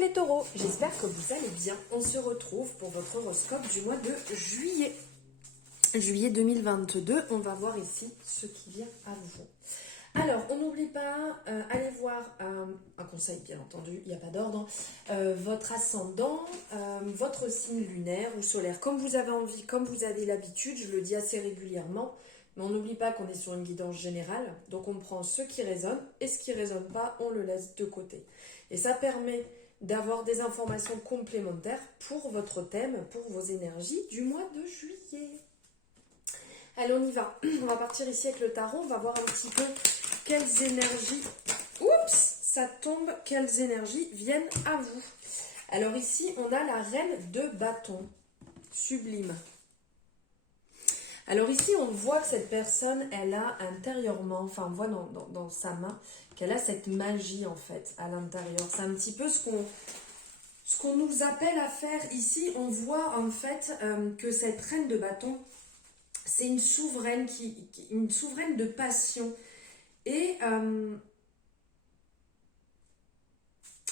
les taureaux, j'espère que vous allez bien. On se retrouve pour votre horoscope du mois de juillet. Juillet 2022, on va voir ici ce qui vient à vous. Alors, on n'oublie pas, allez voir un conseil bien entendu, il n'y a pas d'ordre, votre ascendant, votre signe lunaire ou solaire, comme vous avez envie, comme vous avez l'habitude, je le dis assez régulièrement, mais on n'oublie pas qu'on est sur une guidance générale, donc on prend ce qui résonne et ce qui ne résonne pas, on le laisse de côté. Et ça permet d'avoir des informations complémentaires pour votre thème, pour vos énergies du mois de juillet. Allez, on y va. On va partir ici avec le tarot. On va voir un petit peu quelles énergies... Oups, ça tombe. Quelles énergies viennent à vous. Alors ici, on a la reine de bâton. Sublime. Alors ici, on voit que cette personne, elle a intérieurement, enfin on voit dans sa main, qu'elle a cette magie en fait à l'intérieur. C'est un petit peu ce qu'on nous appelle à faire ici. On voit en fait que cette reine de bâton, c'est une souveraine une souveraine de passion. Et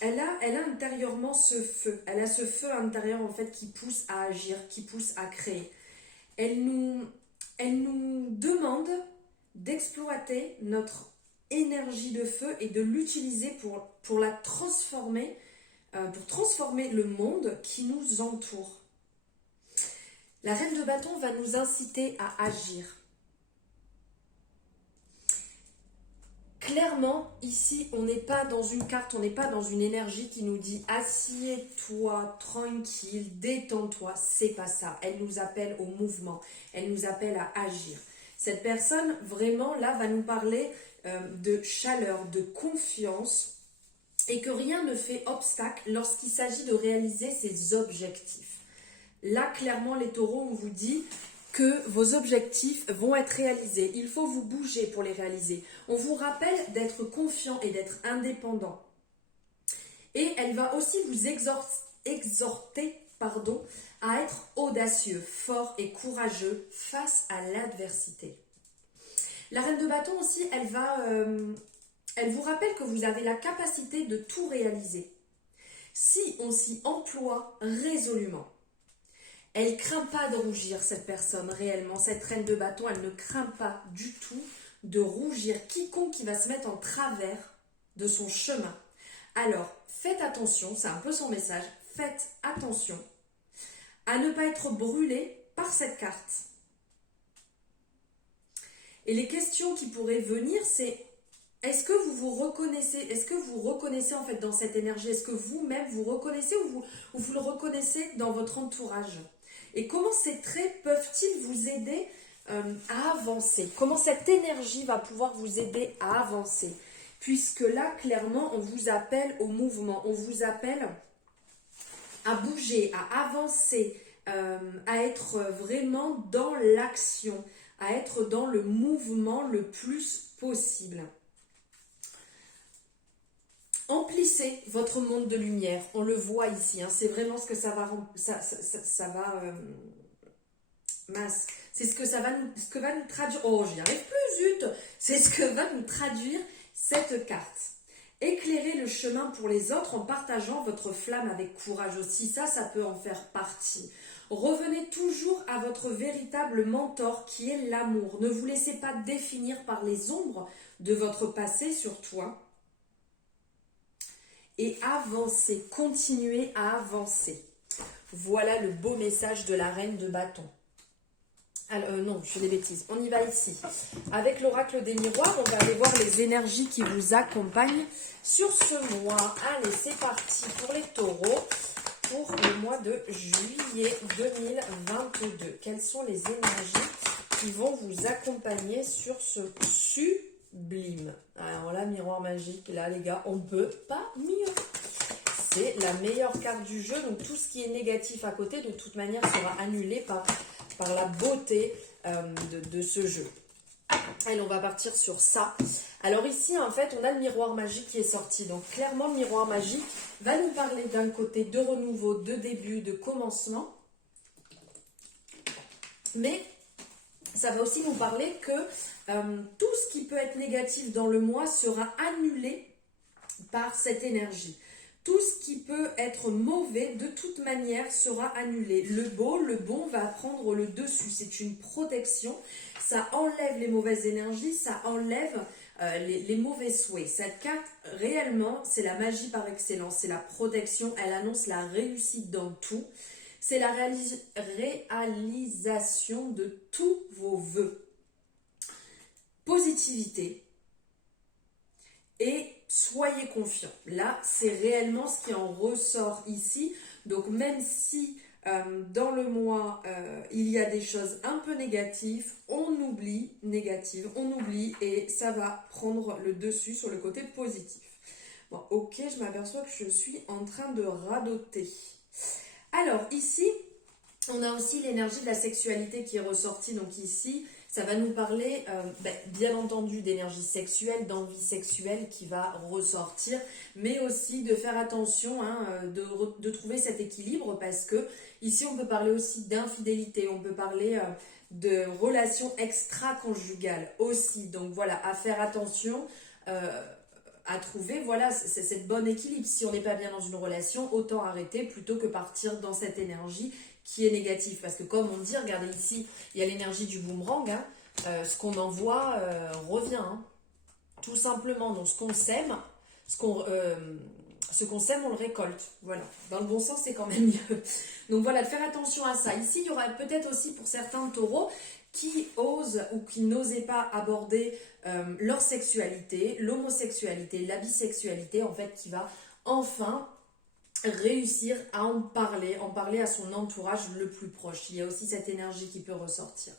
elle a intérieurement ce feu. Elle a ce feu intérieur en fait qui pousse à agir, qui pousse à créer. Elle nous demande d'exploiter notre énergie de feu et de l'utiliser pour la transformer, pour transformer le monde qui nous entoure. La reine de bâton va nous inciter à agir. Clairement, ici, on n'est pas dans une carte, on n'est pas dans une énergie qui nous dit « assieds-toi, tranquille, détends-toi ». C'est pas ça. Elle nous appelle au mouvement, elle nous appelle à agir. Cette personne, vraiment, là, va nous parler de chaleur, de confiance et que rien ne fait obstacle lorsqu'il s'agit de réaliser ses objectifs. Là, clairement, les taureaux, on vous dit que vos objectifs vont être réalisés. Il faut vous bouger pour les réaliser. On vous rappelle d'être confiant et d'être indépendant. Et elle va aussi vous exhorter à être audacieux, fort et courageux face à l'adversité. La reine de bâton aussi, elle vous rappelle que vous avez la capacité de tout réaliser. Si on s'y emploie résolument. Elle ne craint pas de rougir, cette personne, réellement. Cette reine de bâton, elle ne craint pas du tout de rougir quiconque qui va se mettre en travers de son chemin. Alors, faites attention, c'est un peu son message, faites attention à ne pas être brûlé par cette carte. Et les questions qui pourraient venir, c'est est-ce que vous reconnaissez en fait dans cette énergie? Est-ce que vous-même vous reconnaissez ou vous le reconnaissez dans votre entourage? Et comment ces traits peuvent-ils vous aider à avancer? Comment cette énergie va pouvoir vous aider à avancer? Puisque là, clairement, on vous appelle au mouvement, on vous appelle à bouger, à avancer, à être vraiment dans l'action, à être dans le mouvement le plus possible. Emplissez votre monde de lumière, on le voit ici, hein, c'est vraiment ce que ça va c'est ce que va nous traduire, oh j'y arrive plus, zut, c'est ce que va nous traduire cette carte. Éclairez le chemin pour les autres en partageant votre flamme avec courage aussi, ça peut en faire partie. Revenez toujours à votre véritable mentor qui est l'amour, ne vous laissez pas définir par les ombres de votre passé surtout, hein. Et avancez, continuez à avancer. Voilà le beau message de la reine de bâton. Alors, non, je fais des bêtises. On y va ici. Avec l'oracle des miroirs, on va aller voir les énergies qui vous accompagnent sur ce mois. Allez, c'est parti pour les taureaux pour le mois de juillet 2022. Quelles sont les énergies qui vont vous accompagner sur ce sublime? Alors là, miroir magique, là les gars, on peut pas mieux. C'est la meilleure carte du jeu, donc tout ce qui est négatif à côté, de toute manière, sera annulé par la beauté de ce jeu. Allez, on va partir sur ça. Alors ici, en fait, on a le miroir magique qui est sorti. Donc clairement, le miroir magique va nous parler d'un côté de renouveau, de début, de commencement. Mais ça va aussi nous parler que tout ce qui peut être négatif dans le mois sera annulé par cette énergie. Tout ce qui peut être mauvais, de toute manière, sera annulé. Le beau, le bon va prendre le dessus. C'est une protection. Ça enlève les mauvaises énergies, ça enlève les mauvais souhaits. Cette carte, réellement, c'est la magie par excellence. C'est la protection. Elle annonce la réussite dans tout. C'est la réalisation de tous vos vœux. Positivité. Et soyez confiants. Là, c'est réellement ce qui en ressort ici. Donc, même si dans le mois, il y a des choses un peu négatives, on oublie et ça va prendre le dessus sur le côté positif. Bon, ok, je m'aperçois que je suis en train de radoter. Alors, ici, on a aussi l'énergie de la sexualité qui est ressortie. Donc ici, ça va nous parler, bien entendu, d'énergie sexuelle, d'envie sexuelle qui va ressortir, mais aussi de faire attention, de trouver cet équilibre, parce que ici, on peut parler aussi d'infidélité, on peut parler de relations extra-conjugales aussi. Donc voilà, à faire attention, à trouver, voilà, c'est cette bonne équilibre. Si on n'est pas bien dans une relation, autant arrêter plutôt que partir dans cette énergie qui est négative. Parce que comme on dit, regardez ici, il y a l'énergie du boomerang, ce qu'on envoie revient, tout simplement. Donc ce qu'on sème, ce qu'on sème, on le récolte. Voilà, dans le bon sens, c'est quand même mieux. Donc voilà, de faire attention à ça. Ici, il y aura peut-être aussi pour certains taureaux qui osent ou qui n'osaient pas aborder leur sexualité, l'homosexualité, la bisexualité, en fait, qui va enfin réussir à en parler à son entourage le plus proche. Il y a aussi cette énergie qui peut ressortir.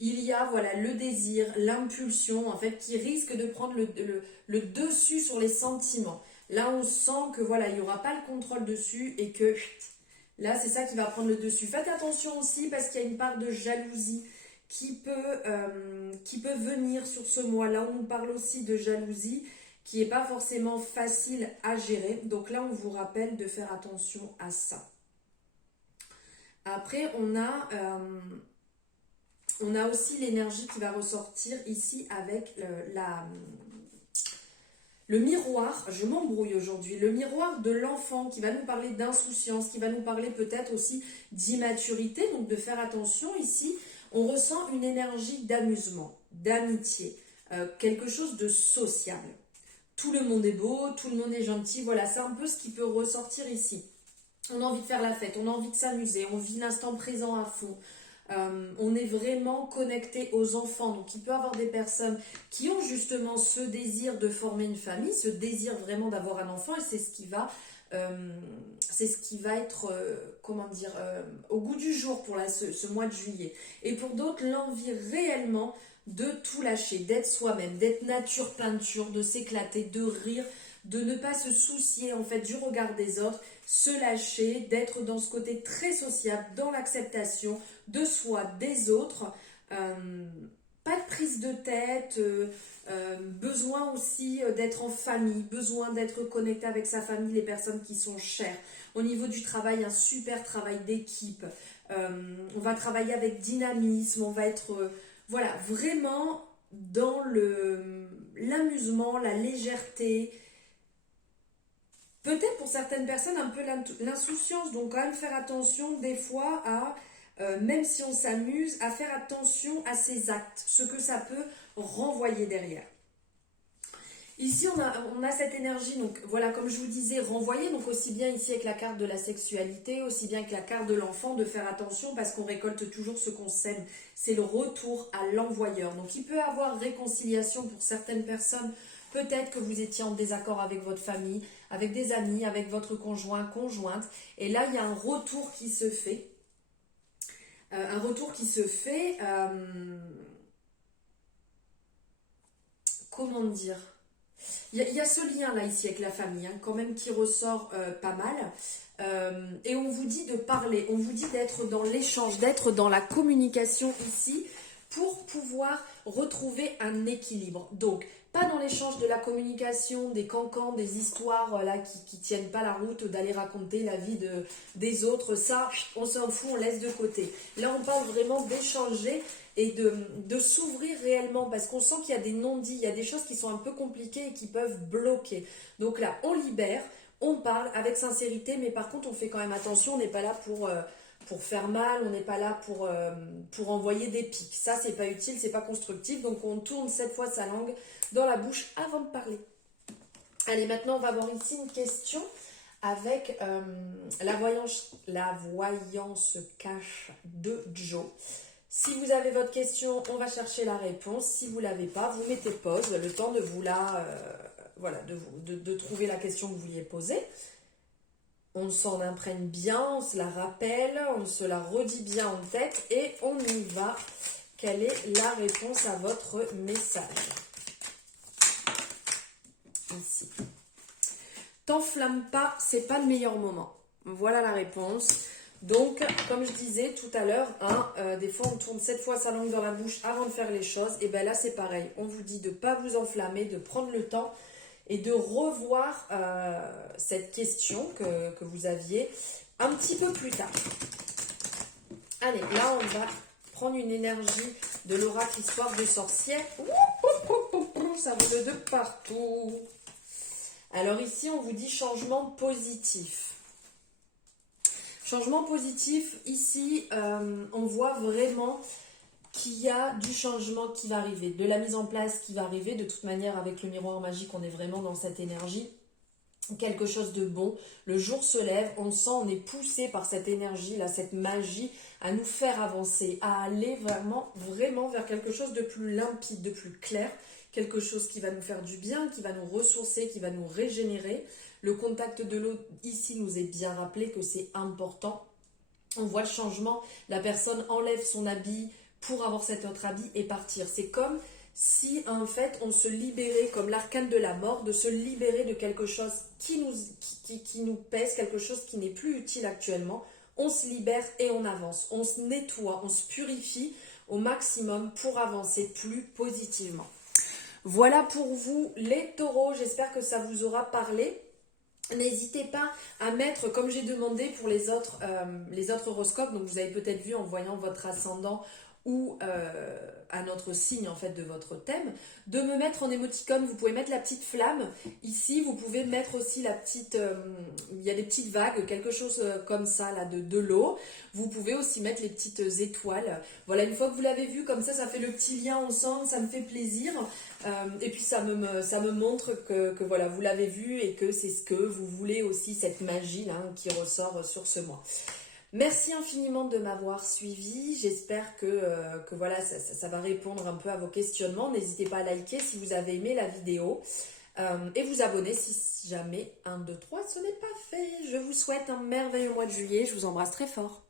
Il y a, voilà, le désir, l'impulsion, en fait, qui risque de prendre le dessus sur les sentiments. Là, on sent que, voilà, il n'y aura pas le contrôle dessus et que, là, c'est ça qui va prendre le dessus. Faites attention aussi parce qu'il y a une part de jalousie qui peut venir sur ce mois-là. On nous parle aussi de jalousie qui n'est pas forcément facile à gérer. Donc là, on vous rappelle de faire attention à ça. Après, on a aussi l'énergie qui va ressortir ici avec le miroir. Je m'embrouille aujourd'hui. Le miroir de l'enfant qui va nous parler d'insouciance, qui va nous parler peut-être aussi d'immaturité. Donc de faire attention ici. On ressent une énergie d'amusement, d'amitié, quelque chose de sociable. Tout le monde est beau, tout le monde est gentil, voilà, c'est un peu ce qui peut ressortir ici. On a envie de faire la fête, on a envie de s'amuser, on vit l'instant présent à fond. On est vraiment connecté aux enfants, donc il peut y avoir des personnes qui ont justement ce désir de former une famille, ce désir vraiment d'avoir un enfant, et c'est ce qui va être, au goût du jour pour ce mois de juillet. Et pour d'autres, l'envie réellement de tout lâcher, d'être soi-même, d'être nature peinture, de s'éclater, de rire, de ne pas se soucier en fait du regard des autres, se lâcher, d'être dans ce côté très sociable, dans l'acceptation de soi, des autres, pas de prise de tête, besoin aussi d'être en famille, besoin d'être connecté avec sa famille, les personnes qui sont chères. Au niveau du travail, un super travail d'équipe, on va travailler avec dynamisme, on va être... voilà, vraiment dans l'amusement, la légèreté. Peut-être pour certaines personnes un peu l'insouciance, donc quand même faire attention des fois à, même si on s'amuse, à faire attention à ses actes, ce que ça peut renvoyer derrière. Ici, on a cette énergie, donc voilà, comme je vous disais, renvoyer, donc aussi bien ici avec la carte de la sexualité, aussi bien avec la carte de l'enfant, de faire attention parce qu'on récolte toujours ce qu'on sème. C'est le retour à l'envoyeur. Donc il peut y avoir réconciliation pour certaines personnes. Peut-être que vous étiez en désaccord avec votre famille, avec des amis, avec votre conjoint, conjointe. Et là, il y a un retour qui se fait. Comment dire ? Il y a ce lien là ici avec la famille, quand même qui ressort pas mal. Et on vous dit de parler, on vous dit d'être dans l'échange, d'être dans la communication ici pour pouvoir retrouver un équilibre. Donc, pas dans l'échange de la communication, des cancans, des histoires là qui tiennent pas la route, d'aller raconter la vie des autres. Ça, on s'en fout, on laisse de côté. Là, on parle vraiment d'échanger et de s'ouvrir réellement parce qu'on sent qu'il y a des non-dits, il y a des choses qui sont un peu compliquées et qui peuvent bloquer. Donc là, on libère, On parle avec sincérité, mais par contre, on fait quand même attention. On n'est pas là pour faire mal, on n'est pas là pour envoyer des pics. Ça, c'est pas utile, c'est pas constructif. Donc, on tourne 7 fois sa langue dans la bouche avant de parler. Allez, maintenant, on va voir ici une question avec la voyance cache de Joe. Si vous avez votre question, on va chercher la réponse. Si vous ne l'avez pas, vous mettez pause, le temps de vous de trouver la question que vous vouliez poser. On s'en imprègne bien, on se la rappelle, on se la redit bien en tête et on y va. Quelle est la réponse à votre message? Ici. T'enflamme pas, c'est pas le meilleur moment. Voilà la réponse. Donc, comme je disais tout à l'heure, des fois on tourne 7 fois sa langue dans la bouche avant de faire les choses. Et bien là, c'est pareil. On vous dit de ne pas vous enflammer, de prendre le temps et de revoir cette question que vous aviez un petit peu plus tard. Allez, là, on va prendre une énergie de l'oracle Histoire de sorcière. Ça vole de partout. Alors ici, on vous dit changement positif. Changement positif, ici, on voit vraiment qu'il y a du changement qui va arriver, de la mise en place qui va arriver. De toute manière, avec le miroir magique, on est vraiment dans cette énergie. Quelque chose de bon. Le jour se lève, on sent, on est poussé par cette énergie-là, cette magie, à nous faire avancer, à aller vraiment, vraiment vers quelque chose de plus limpide, de plus clair. Quelque chose qui va nous faire du bien, qui va nous ressourcer, qui va nous régénérer. Le contact de l'eau ici nous est bien rappelé que c'est important. On voit le changement, la personne enlève son habit pour avoir cet autre habit et partir. C'est comme si en fait on se libérait, comme l'arcane de la mort, de se libérer de quelque chose qui nous pèse, quelque chose qui n'est plus utile actuellement. On se libère et on avance, on se nettoie, on se purifie au maximum pour avancer plus positivement. Voilà pour vous les taureaux, j'espère que ça vous aura parlé. N'hésitez pas à mettre, comme j'ai demandé pour les autres horoscopes, donc vous avez peut-être vu en voyant votre ascendant ou à notre signe en fait de votre thème, de me mettre en émoticône. Vous pouvez mettre la petite flamme ici, vous pouvez mettre aussi la petite, il y a des petites vagues, quelque chose comme ça là de l'eau. Vous pouvez aussi mettre les petites étoiles. Voilà, une fois que vous l'avez vu comme ça fait le petit lien ensemble, ça me fait plaisir. Et puis ça me montre que voilà, vous l'avez vu et que c'est ce que vous voulez aussi, cette magie là qui ressort sur ce mois. Merci infiniment de m'avoir suivi. J'espère que voilà, ça va répondre un peu à vos questionnements. N'hésitez pas à liker si vous avez aimé la vidéo et vous abonner si jamais 1, 2, 3 ce n'est pas fait. Je vous souhaite un merveilleux mois de juillet. Je vous embrasse très fort.